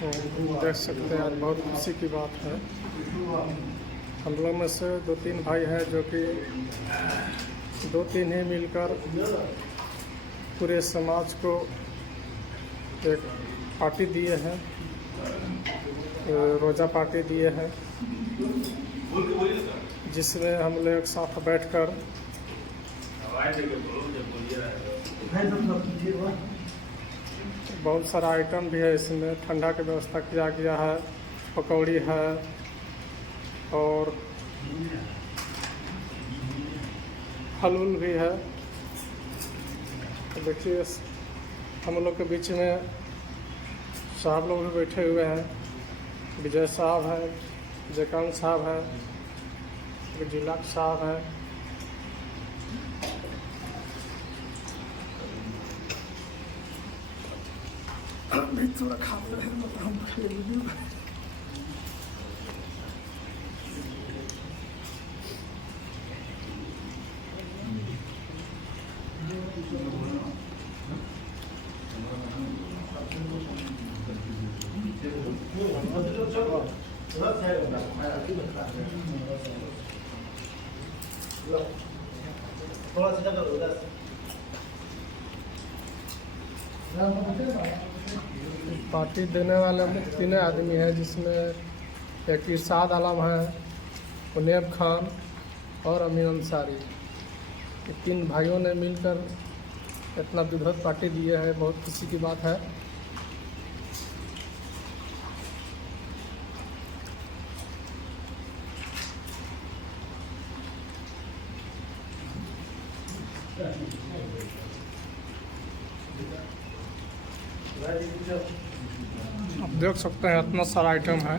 देख सकते हैं आज बहुत खुशी की बात है। हम लोग में से 2-3 भाई हैं जो कि 2-3 ही मिलकर पूरे समाज को एक पार्टी दिए हैं, रोज़ा पार्टी दिए हैं, जिसमें हम लोग एक साथ बैठकर बहुत सारा आइटम भी है। इसमें ठंडा की व्यवस्था किया गया है, पकौड़ी है और फल भी है। तो देखिए हम लोग के बीच में साहब लोग भी बैठे हुए हैं। विजय साहब हैं, जयकांत साहब हैं, जिला साहब हैं। भी थोड़ा खाते हैं हम थोड़ा सा पार्टी देने वाले 3 आदमी हैं, जिसमें एक इरशाद आलम है, उनैब खान और अमीन अंसारी। ये 3 भाइयों ने मिलकर इतना बृहद पार्टी दिए है, बहुत खुशी की बात है। आप देख सकते हैं इतना सारा आइटम है।